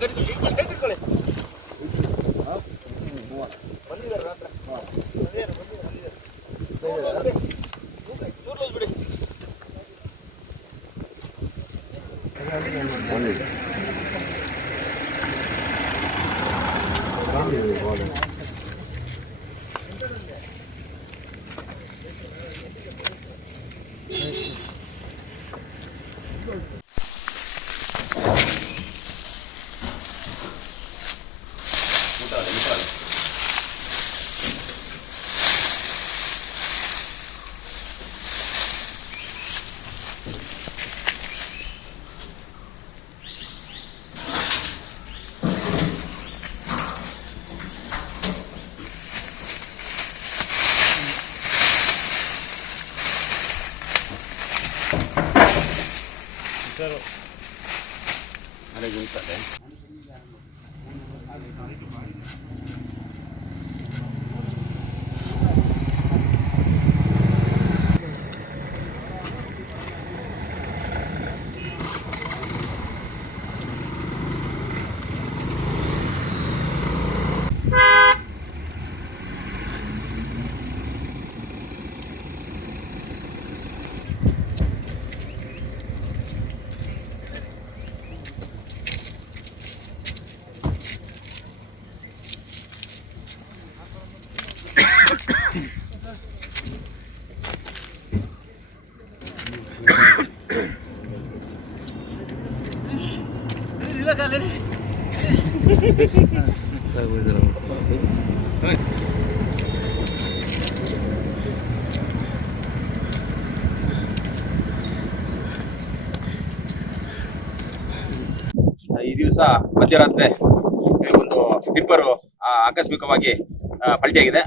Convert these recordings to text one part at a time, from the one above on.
ಈ ದಿವಸ ಮಧ್ಯರಾತ್ರಿ ಒಂದು ಟಿಪ್ಪರ್ ಆಕಸ್ಮಿಕವಾಗಿ ಪಲ್ಟಿಯಾಗಿದೆ.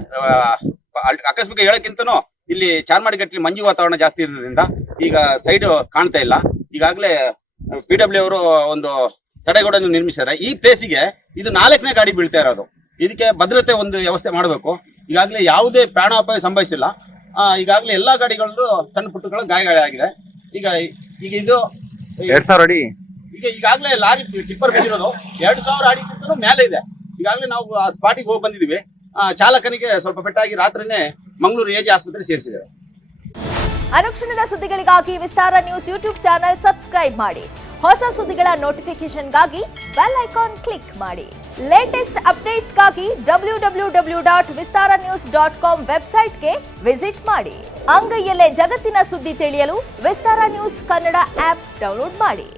ಆಕಸ್ಮಿಕ ಹೇಳಕ್ಕಿಂತನೂ ಇಲ್ಲಿ ಚಾರ್ಮಾಡಿಗಟ್ಟಲಿ ಮಂಜು ವಾತಾವರಣ ಜಾಸ್ತಿ ಇರೋದ್ರಿಂದ ಈಗ ಸೈಡ್ ಕಾಣ್ತಾ ಇಲ್ಲ. ಈಗಾಗಲೇ PW ಅವರು ಒಂದು ತಡೆಗೋಡನ್ನು ನಿರ್ಮಿಸಿದ್ದಾರೆ. ಈ ಪ್ಲೇಸಿಗೆ ಇದು 4ನೇ ಗಾಡಿ ಬೀಳ್ತಾ ಇರೋದು. ಇದಕ್ಕೆ ಭದ್ರತೆ ಒಂದು ವ್ಯವಸ್ಥೆ ಮಾಡಬೇಕು. ಈಗಾಗಲೇ ಯಾವುದೇ ಪ್ರಾಣಾಪಾಯ ಸಂಭವಿಸಿಲ್ಲ. ಈಗಾಗಲೇ ಎಲ್ಲಾ ಗಾಡಿಗಳಲ್ಲೂ ಸಣ್ಣ ಪುಟ್ಟಗಳು ಗಾಯಗಳಾಗಿದೆ. ಈಗ ಇದು 2000 ಅಡಿ ಈಗಾಗಲೇ ಲಾರಿ ಟಿಪ್ಪರ್ ಬಿದ್ದಿರೋದು 2000 ಅಡಿಗಿಂತಲೂ ಮೇಲೆ ಇದೆ. ಈಗಾಗಲೇ ನಾವು ಆ ಸ್ಪಾಟಿಗೆ ಹೋಗಿ ಬಂದಿದ್ದೀವಿ. ಚಾಲಕನಿಗೆ ಸ್ವಲ್ಪ ಪೆಟ್ಟಾಗಿ ರಾತ್ರಿನೇ ಮಂಗಳೂರು ಎಜೆ ಆಸ್ಪತ್ರೆ ಸೇರಿಸಿದ್ದಾರೆ. ಅನುಕ್ಷಣದ ಸುದ್ದಿಗಳಿಗಾಗಿ ವಿಸ್ತಾರ ನ್ಯೂಸ್ ಯೂಟ್ಯೂಬ್ ಚಾನೆಲ್ ಸಬ್ಸ್ಕ್ರೈಬ್ ಮಾಡಿ. ಹೊಸ ಸುದ್ದಿಗಳ ನೋಟಿಫಿಕೇಶನ್ಗಾಗಿ ಬೆಲ್ ಐಕಾನ್ ಕ್ಲಿಕ್ ಮಾಡಿ. ಲೇಟೆಸ್ಟ್ ಅಪ್ಡೇಟ್ಸ್ಗಾಗಿ www.vistaranews.com ವೆಬ್ಸೈಟ್ಗೆ ವಿಸಿಟ್ ಮಾಡಿ. ಅಂಗೈಯಲ್ಲೇ ಜಗತ್ತಿನ ಸುದ್ದಿ ತಿಳಿಯಲು ವಿಸ್ತಾರ ನ್ಯೂಸ್ ಕನ್ನಡ ಆಪ್ ಡೌನ್ಲೋಡ್ ಮಾಡಿ.